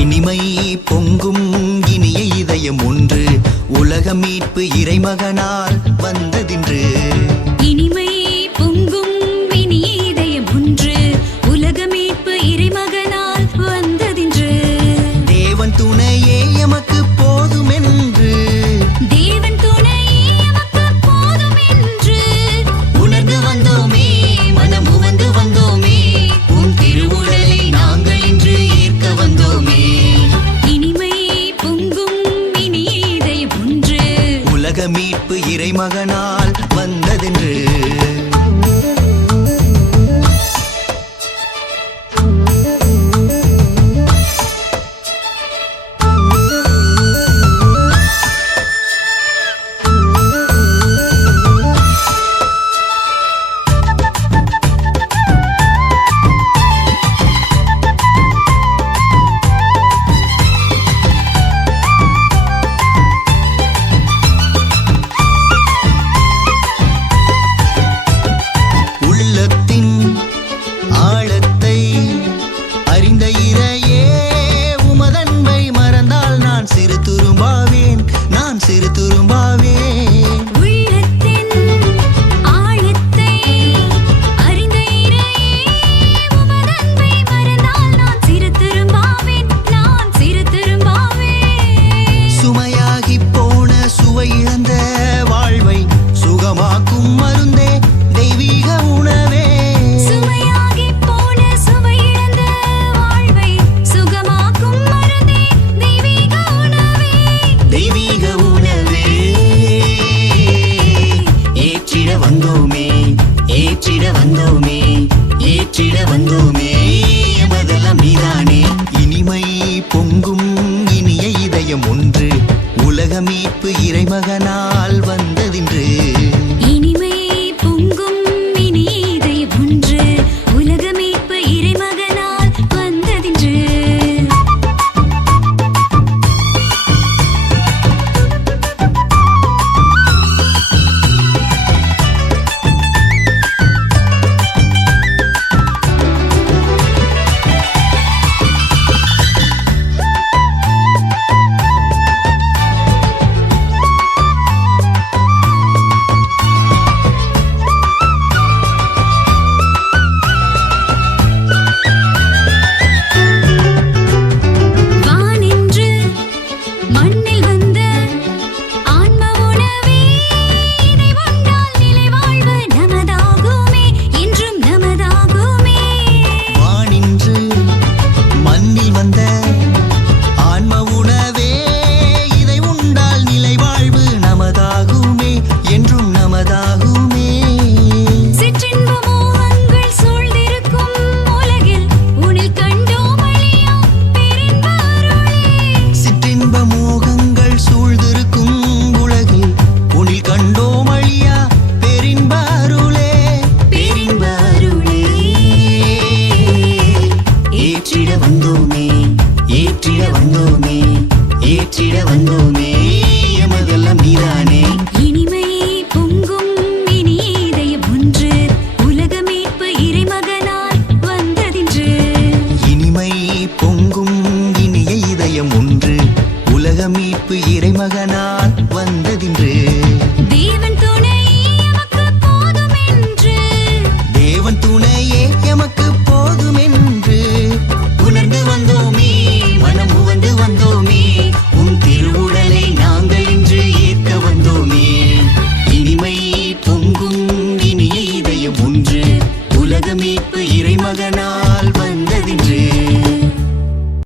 இனிமை பொங்கும் இனிய இதயம் ஒன்று. உலக மீட்பு இறைமகனால் வந்ததின்று. மலைமகனால் வந்ததென்று பொங்கும் இனிய இதயம் ஒன்று உலகமீட்பு இறைமகனா? வந்தோமே ஏற்றிட வந்தோமே எமதெல்லாம் நீதானே. இனிமை பொங்கும் இனியதயம் ஒன்று உலக மீட்பு இறைமகனால் வந்ததின்று. இனிமை பொங்கும்